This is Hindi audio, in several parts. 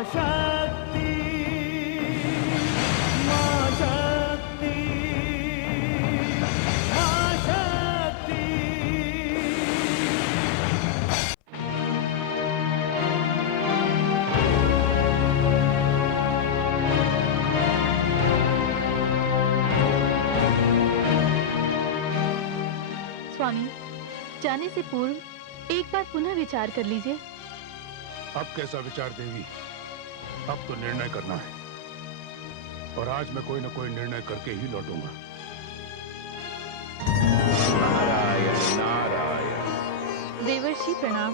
शक्ति, मां शक्ति, मां शक्ति। स्वामी, जाने से पूर्व एक बार पुनः विचार कर लीजिए। अब कैसा विचार देवी? अब तो निर्णय करना है, और आज मैं कोई न कोई निर्णय करके ही लौटूंगा। नारायण नारायण। देवर्षि प्रणाम।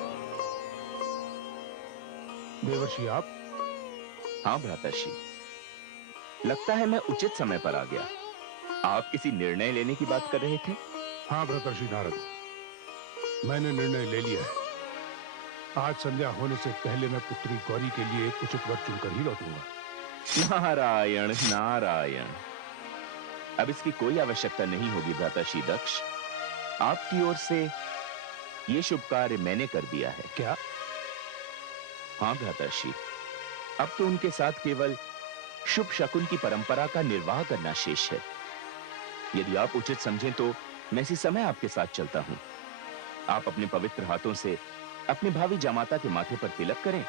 देवर्षि आप? हाँ भ्राताश्री, लगता है मैं उचित समय पर आ गया। आप किसी निर्णय लेने की बात कर रहे थे? हाँ भ्रातर्षि नारद, मैंने निर्णय ले लिया है। आज संध्या होने से पहले मैं पुत्री गौरी के लिए एक उचित वर चुनकर ही लौटूंगा। नारायण नारायण। अब इसकी कोई आवश्यकता नहीं होगी भ्राताश्री दक्ष। आपकी ओर से यह शुभ कार्य मैंने कर दिया है। क्या? हाँ भ्राताश्री, अब तो उनके साथ केवल शुभ शकुन की परंपरा का निर्वाह करना शेष है। यदि आप उचित समझें तो मैं इसी समय आपके साथ चलता हूं। आप अपने पवित्र हाथों से अपने भावी जामाता के माथे पर तिलक करें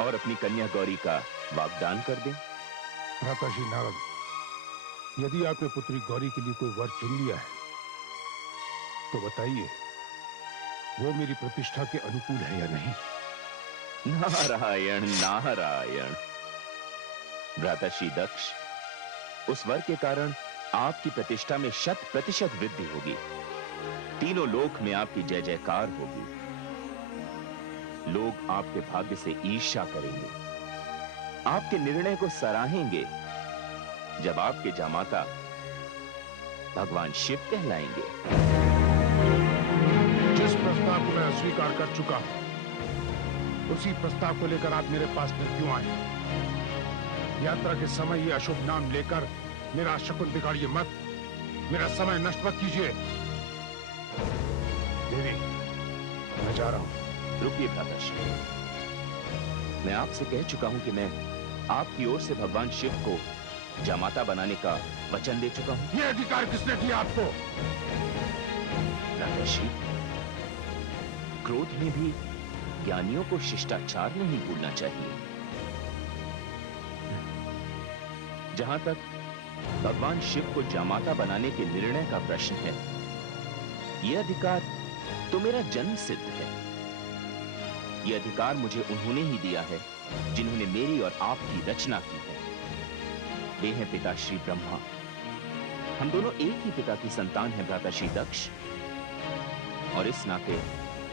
और अपनी कन्या गौरी का वाग्दान कर दें। भ्राताश्री नारद, यदि आपने पुत्री गौरी के लिए कोई वर चुन लिया है तो बताइए, वो मेरी प्रतिष्ठा के अनुकूल है या नहीं? नारायण नारायण। भ्राताश्री दक्ष, उस वर के कारण आपकी प्रतिष्ठा में 100% वृद्धि होगी। तीनों लोक में आपकी जय जयकार होगी। लोग आपके भाग्य से ईर्ष्या करेंगे, आपके निर्णय को सराहेंगे जब आपके जामाता भगवान शिव कहलाएंगे। जिस प्रस्ताव को मैं अस्वीकार कर चुका हूं, उसी प्रस्ताव को लेकर आप मेरे पास फिर क्यों आए? यात्रा के समय ये अशुभ नाम लेकर मेरा शकुन बिगाड़िए मत, मेरा समय नष्ट मत कीजिए। देवी, मैं जा रहा हूं। रुकिए भ्राताश्री, मैं आपसे कह चुका हूं कि मैं आपकी ओर से भगवान शिव को जामाता बनाने का वचन दे चुका हूं। यह अधिकार किसने दिया आपको? भ्राताश्री, क्रोध में भी ज्ञानियों को शिष्टाचार नहीं भूलना चाहिए। जहां तक भगवान शिव को जामाता बनाने के निर्णय का प्रश्न है, यह अधिकार तो मेरा जन्म सिद्ध है। यह अधिकार मुझे उन्होंने ही दिया है जिन्होंने मेरी और आपकी रचना की है। वे हैं पिता श्री ब्रह्मा। हम दोनों एक ही पिता की संतान हैं भ्राताश्री दक्ष, और इस नाते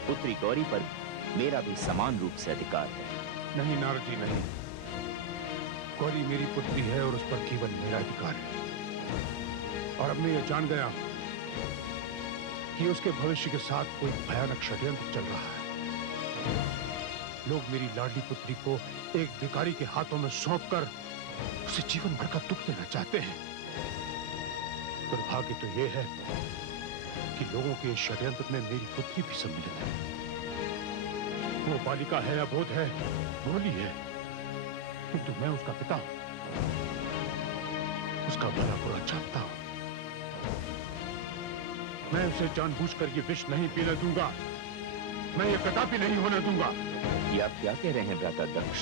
पुत्री गौरी पर मेरा भी समान रूप से अधिकार है। नहीं नारद जी, नहीं। गौरी मेरी पुत्री है और उस पर केवल मेरा अधिकार है। और अब मैं यह जान गया कि उसके भविष्य के साथ कोई भयानक षड्यंत्र चल रहा है। लोग मेरी लाडली पुत्री को एक भिखारी के हाथों में सौंपकर उसे जीवन भर का दुख देना चाहते हैं। दुर्भाग्य तो यह है कि लोगों के इस षड्यंत्र में मेरी पुत्री भी सम्मिलित है। वो बालिका है, अबोध है, भोली है, किंतु मैं उसका पिता हूं, उसका भला बुरा जानता हूं। मैं उसे जानबूझकर ये विष नहीं पीने दूंगा। मैं ये कदापि नहीं होने दूंगा। ये आप क्या कह रहे हैं भ्राता दक्ष?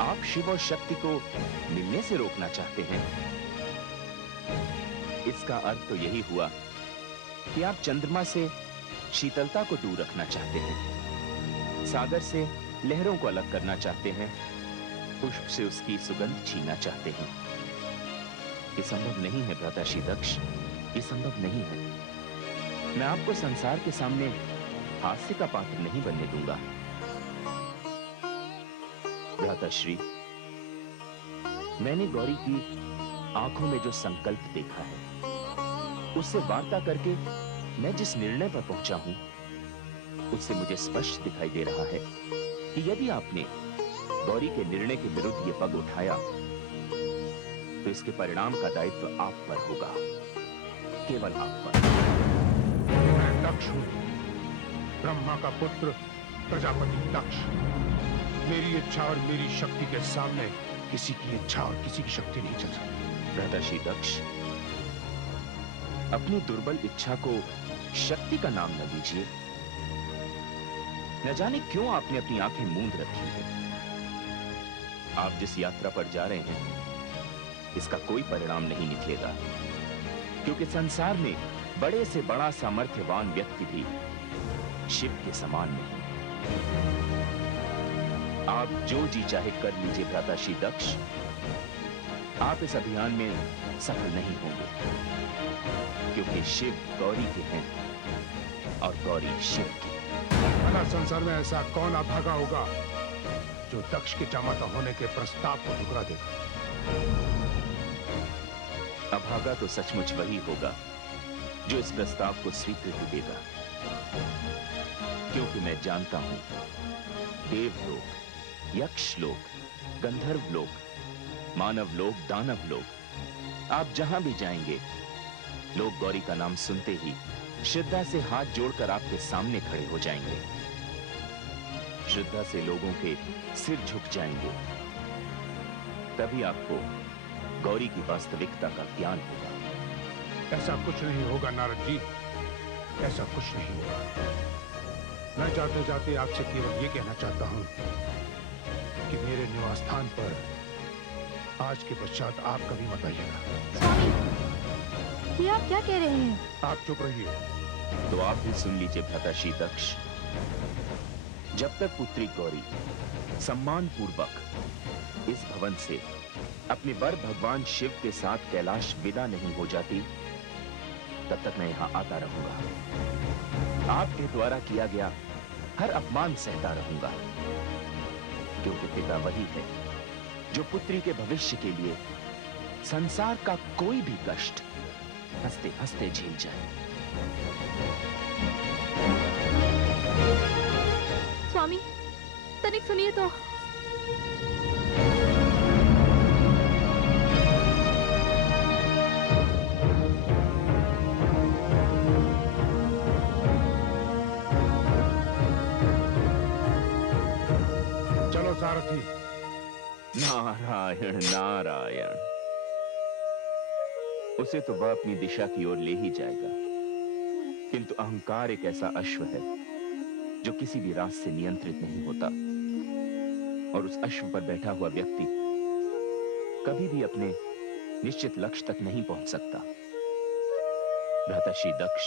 आप शिव और शक्ति को मिलने से रोकना चाहते हैं? इसका अर्थ तो यही हुआ कि आप चंद्रमा से शीतलता को दूर रखना चाहते हैं, सागर से लहरों को अलग करना चाहते हैं, पुष्प से उसकी सुगंध छीनना चाहते हैं। ये संभव नहीं है भ्राताश्री दक्ष, ये संभव नहीं है। मैं आपको संसार के सामने हास्य का पात्र नहीं बनने दूंगा। भ्राताश्री, मैंने गौरी की आंखों में जो संकल्प देखा है, उससे वार्ता करके मैं जिस निर्णय पर पहुंचा हूं, उससे मुझे स्पष्ट दिखाई दे रहा है कि यदि आपने गौरी के निर्णय के विरुद्ध ये पग उठाया तो इसके परिणाम का दायित्व आप पर होगा, केवल आप पर। मैं दक्ष हूं, ब्रह्मा का पुत्र, प्रजापति दक्ष। मेरी इच्छा और मेरी शक्ति के सामने किसी की इच्छा और किसी की शक्ति नहीं चल सकती। ब्रह्मर्षि दक्ष, अपनी दुर्बल इच्छा को शक्ति का नाम न दीजिए। न जाने क्यों आपने अपनी आंखें मूंद रखी हैं। आप जिस यात्रा पर जा रहे हैं, इसका कोई परिणाम नहीं निकलेगा, क्योंकि संसार में बड़े से बड़ा सामर्थ्यवान व्यक्ति भी शिव के समान नहीं। आप जो जी चाहे कर लीजिए भ्राताश्री दक्ष, आप इस अभियान में सफल नहीं होंगे, क्योंकि शिव गौरी के हैं और गौरी शिव की। भला संसार में ऐसा कौन अभागा होगा जो दक्ष के जामाता होने के प्रस्ताव को ठुकरा देगा? अभागा तो सचमुच वही होगा जो इस प्रस्ताव को स्वीकृति देगा, क्योंकि मैं जानता हूं देवलोक, यक्षलोक, गंधर्व लोक, मानव लोक, दानव लोक, आप जहां भी जाएंगे, लोग गौरी का नाम सुनते ही श्रद्धा से हाथ जोड़कर आपके सामने खड़े हो जाएंगे। श्रद्धा से लोगों के सिर झुक जाएंगे। तभी आपको गौरी की वास्तविकता का ज्ञान होगा। ऐसा कुछ नहीं होगा नारद जी, ऐसा कुछ नहीं होगा। मैं जाते जाते आपसे केवल ये कहना चाहता हूं कि मेरे निवास स्थान पर आज के पश्चात आप कभी मत आइएगा। स्वामी, ये आप क्या कह रहे हैं? आप चुप रहिए। तो आप भी सुन लीजिए भ्राताश्री दक्ष। जब तक पुत्री गौरी सम्मान पूर्वक इस भवन से अपने वर भगवान शिव के साथ कैलाश विदा नहीं हो जाती, तब तक मैं यहां आता रहूंगा। आपके द्वारा किया गया हर अपमान सहता रहूंगा, क्योंकि पिता वही है जो पुत्री के भविष्य के लिए संसार का कोई भी कष्ट हंसते हंसते झेल जाए। स्वामी, तनिक सुनिए तो। चलो सारथी। नारायण नारायण। उसे तो वह अपनी दिशा की ओर ले ही जाएगा, किंतु अहंकार एक ऐसा अश्व है जो किसी भी रास्ते से नियंत्रित नहीं होता, और उस अश्व पर बैठा हुआ व्यक्ति कभी भी अपने निश्चित लक्ष्य तक नहीं पहुंच सकता। भ्राताश्री दक्ष,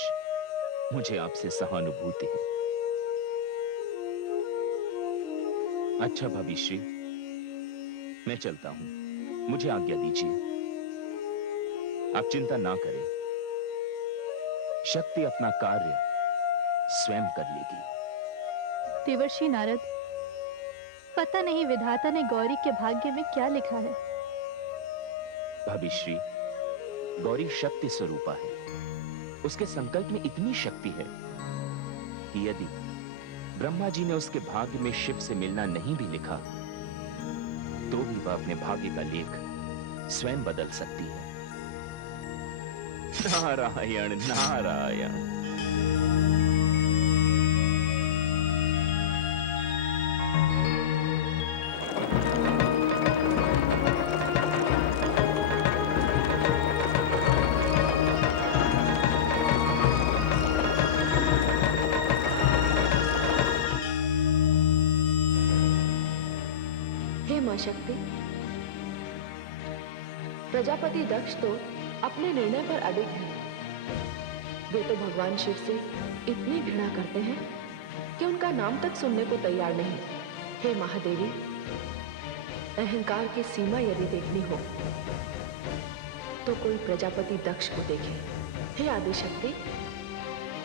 मुझे आपसे सहानुभूति है। अच्छा भाभीश्री, मैं चलता हूं, मुझे आज्ञा दीजिए। आप चिंता ना करें, शक्ति अपना कार्य स्वयं कर लेगी। देवर्षि नारद, पता नहीं विधाता ने गौरी के भाग्य में क्या लिखा है। भाभीश्री, गौरी शक्ति स्वरूपा है। उसके संकल्प में इतनी शक्ति है कि यदि ब्रह्मा जी ने उसके भाग्य में शिव से मिलना नहीं भी लिखा, तो भी वह अपने भाग्य का लेख स्वयं बदल सकती है। नारायण नारायण। हे मां शक्ति, प्रजापति दक्ष तो अपने निर्णय पर अडिग है। वे तो भगवान शिव से इतनी घृणा करते हैं कि उनका नाम तक सुनने को तैयार नहीं। हे महादेवी, अहंकार की सीमा यदि देखनी हो तो कोई प्रजापति दक्ष को देखे। हे आदिशक्ति,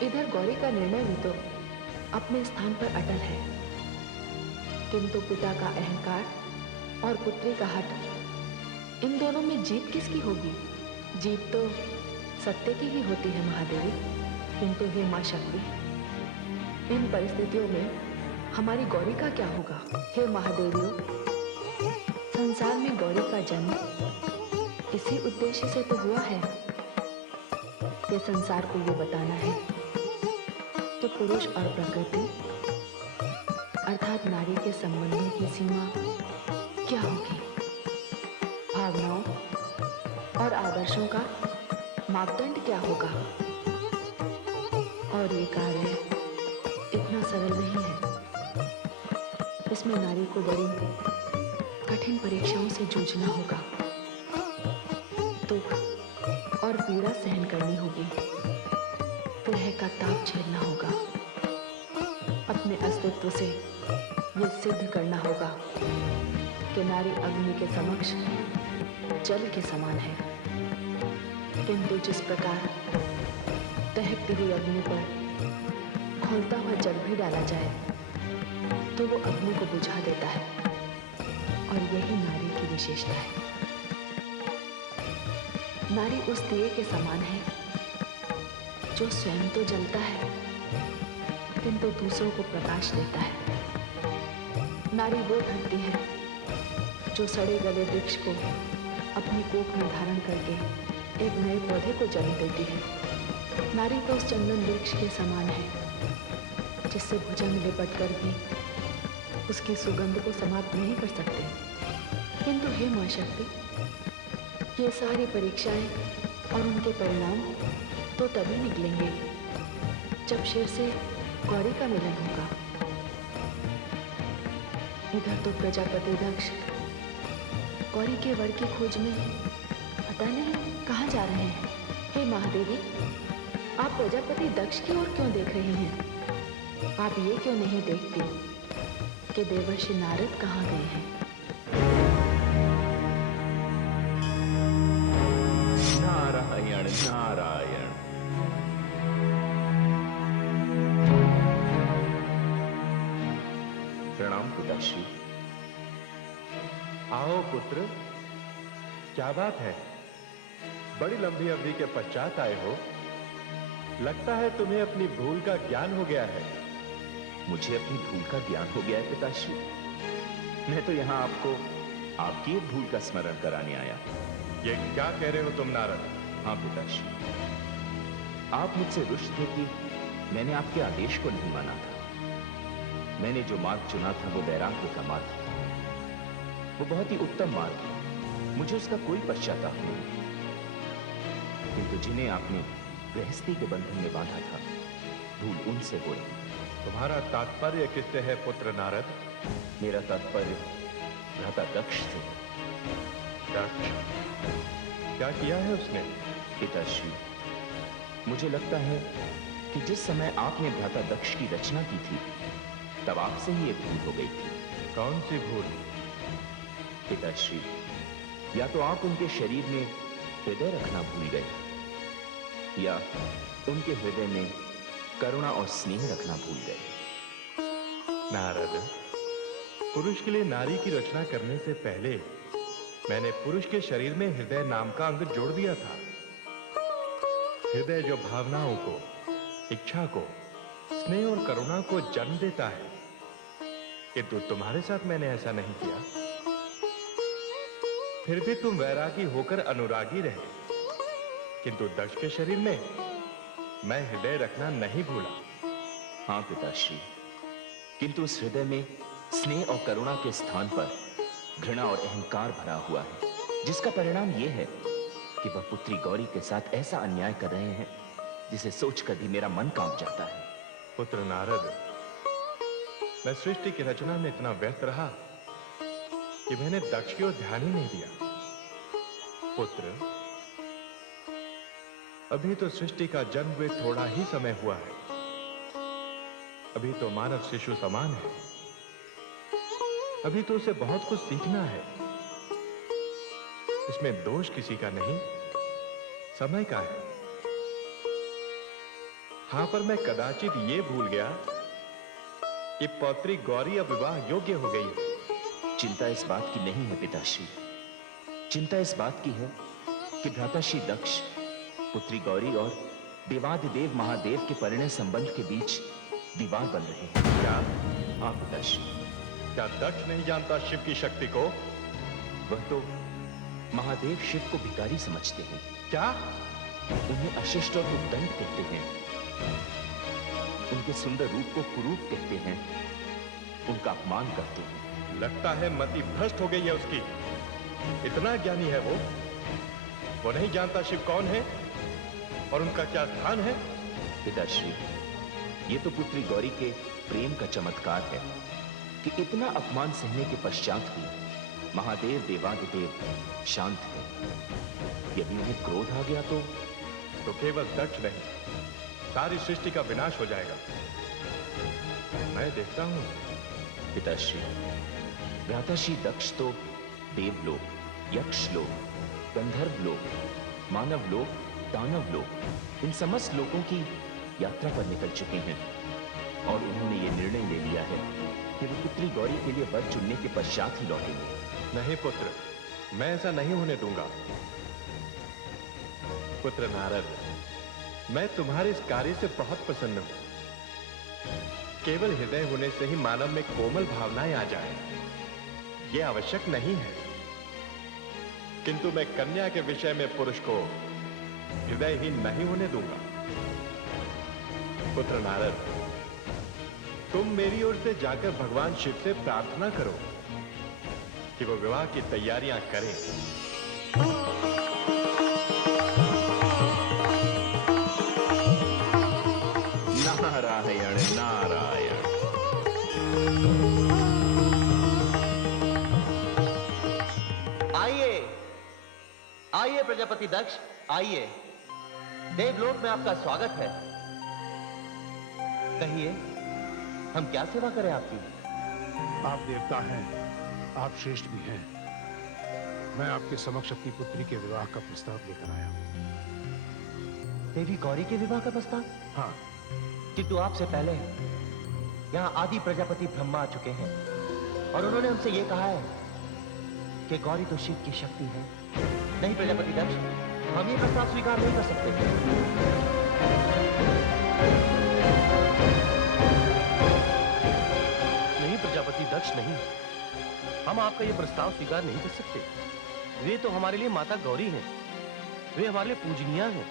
इधर गौरी का निर्णय भी तो अपने स्थान पर अटल है, किंतु पिता का अहंकार और पुत्री का हठ, इन दोनों में जीत किसकी होगी? जीत तो सत्य की ही होती है महादेवी। किंतु हे मां शक्ति, इन परिस्थितियों में हमारी गौरी का क्या होगा? हे महादेवियों, संसार में गौरी का जन्म इसी उद्देश्य से तो हुआ है कि संसार को ये बताना है कि पुरुष और प्रकृति अर्थात नारी के संबंधों की सीमा क्या होगी? भावनाओं और आदर्शों का मापदंड क्या होगा? और ये कार्य इतना सरल नहीं है। इसमें नारी को बड़ी कठिन परीक्षाओं से जूझना होगा, दुख और पीड़ा सहन करनी होगी, विरह का ताप झेलना होगा, अपने अस्तित्व से ये सिद्ध करना होगा कि नारी अग्नि के समक्ष जल के समान है। किंतु जिस प्रकार दहकती हुई अग्नि पर खौलता हुआ जल भी डाला जाए तो वो अग्नि को बुझा देता है, और यही नारी की विशेषता है। नारी उस दिए के समान है जो स्वयं तो जलता है किंतु दूसरों को प्रकाश देता है। नारी वो धरती है जो सड़े गले वृक्ष को अपनी कोख में धारण करके एक नए पौधे को जन्म देती है। नारी तो उस चंदन वृक्ष के समान है जिससे भुजंग लिपट कर भी उसकी सुगंध को समाप्त नहीं कर सकते। किंतु हे मां शक्ति, ये सारी परीक्षाएं और उनके परिणाम तो तभी निकलेंगे जब शिर से गौरी का मिलन होगा। इधर तो प्रजापति दक्ष गौरी के वर की खोज में पता नहीं कहाँ जा रहे हैं। हे महादेवी, आप प्रजापति दक्ष की ओर क्यों देख रही हैं? आप ये क्यों नहीं देखती कि देवर्षि नारद कहाँ गए हैं? नारायण नारायण। प्रणाम पिताश्री। आओ पुत्र, क्या बात है? बड़ी लंबी अवधि के पश्चात आए हो। लगता है तुम्हें अपनी भूल का ज्ञान हो गया है। मुझे अपनी भूल का ज्ञान हो गया है पिताश्री। मैं तो यहाँ आपको आपकी एक भूल का स्मरण कराने आया। ये क्या कह रहे हो तुम नारद? हाँ पिताश्री, आप मुझसे रुष्ट थे कि मैंने आपके आदेश को नहीं माना था। मैंने जो मार्ग चुना था वो वैराग्य का मार्ग था। वो बहुत ही उत्तम मार्ग है, मुझे उसका कोई पश्चाताप नहीं। किंतु जिन्हें आपने गृहस्थी के बंधन में बांधा था, भूल उनसे हुई। तुम्हारा तात्पर्य किससे है पुत्र नारद? मेरा तात्पर्य भ्राता दक्ष से। दक्ष? क्या किया है उसने? पिताश्री, मुझे लगता है कि जिस समय आपने भ्राता दक्ष की रचना की थी तब आपसे ही एक भूल हो गई थी। कौन सी भूल? पिताश्री, या तो आप उनके शरीर में हृदय रखना भूल गए, या उनके हृदय में करुणा और स्नेह रखना भूल गए। नारद, पुरुष के लिए नारी की रचना करने से पहले मैंने पुरुष के शरीर में हृदय नाम का अंग जोड़ दिया था। हृदय जो भावनाओं को, इच्छा को, स्नेह और करुणा को जन्म देता है। किंतु तुम्हारे साथ मैंने ऐसा नहीं किया। फिर भी तुम वैरागी होकर अनुरागी रहे। किंतु दक्ष के शरीर में मैं हृदय रखना नहीं भूला। हाँ पिताश्री, किंतु उस हृदय में स्नेह और करुणा के स्थान पर घृणा और अहंकार भरा हुआ है, जिसका परिणाम यह है कि वह पुत्री गौरी के साथ ऐसा अन्याय कर रहे हैं जिसे सोचकर भी मेरा मन कांप जाता है। पुत्र नारद, मैं सृष्टि की रचना में इतना व्यस्त रहा कि मैंने दक्ष की ओर ध्यान ही नहीं दिया। पुत्र, अभी तो सृष्टि का जन्म हुए थोड़ा ही समय हुआ है। अभी तो मानव शिशु समान है। अभी तो उसे बहुत कुछ सीखना है। इसमें दोष किसी का नहीं, समय का है। हां, पर मैं कदाचित ये भूल गया कि पौत्री गौरी अब विवाह योग्य हो गई है। चिंता इस बात की नहीं है पिताश्री। चिंता इस बात की है कि भ्राताश्री दक्ष पुत्री गौरी और देवादिदेव महादेव के परिणय संबंध के बीच दीवार बन रहे हैं। क्या? हाँ पिताश्री। क्या दक्ष नहीं जानता शिव की शक्ति को? वह तो महादेव शिव को भिखारी समझते हैं। क्या? उन्हें अशिष्ट और उद्दंड कहते हैं। उनके सुंदर रूप को कुरूप कहते हैं। उनका अपमान करते हो। लगता है मति भ्रष्ट हो गई है उसकी। इतना ज्ञानी है वो नहीं जानता शिव कौन है और उनका क्या स्थान है। पिताश्री, ये तो पुत्री गौरी के प्रेम का चमत्कार है कि इतना अपमान सहने के पश्चात भी महादेव देवादिदेव शांत है। यदि उन्हें क्रोध आ गया तो केवल दक्ष नहीं, सारी सृष्टि का विनाश हो जाएगा। मैं देखता हूं। पिताश्री, भ्राताश्री दक्ष तो देवलोक, यक्षलोक, गंधर्वलोक, मानवलोक, दानवलोक, इन समस्त लोकों की यात्रा पर निकल चुके हैं और उन्होंने ये निर्णय ले लिया है कि वो पुत्री गौरी के लिए वर चुनने के पश्चात ही लौटेंगे। नहीं पुत्र, मैं ऐसा नहीं होने दूंगा। पुत्र नारद, मैं तुम्हारे इस कार्य से बहुत प्रसन्न हूं। केवल हृदय होने से ही मानव में कोमल भावनाएं आ जाए, ये आवश्यक नहीं है। किंतु मैं कन्या के विषय में पुरुष को हृदयहीन नहीं होने दूंगा। पुत्र नारद, तुम मेरी ओर से जाकर भगवान शिव से प्रार्थना करो कि वो विवाह की तैयारियां करें। नारायण नारायण। आइए आइए प्रजापति दक्ष, आइए। देवलोक में आपका स्वागत है। कहिए, हम क्या सेवा करें आपकी? आप देवता हैं, आप श्रेष्ठ भी हैं। मैं आपके समक्ष अपनी पुत्री के विवाह का प्रस्ताव लेकर आया हूं। देवी गौरी के विवाह का प्रस्ताव? हाँ, किंतु आपसे पहले यहाँ आदि प्रजापति ब्रह्मा आ चुके हैं और उन्होंने हमसे ये कहा है कि गौरी तो शिव की शक्ति है। नहीं प्रजापति दक्ष, हम ये प्रस्ताव स्वीकार नहीं कर सकते। नहीं प्रजापति दक्ष, नहीं, हम आपका ये प्रस्ताव स्वीकार नहीं कर सकते। वे तो हमारे लिए माता गौरी हैं, वे हमारे लिए पूजनीय हैं।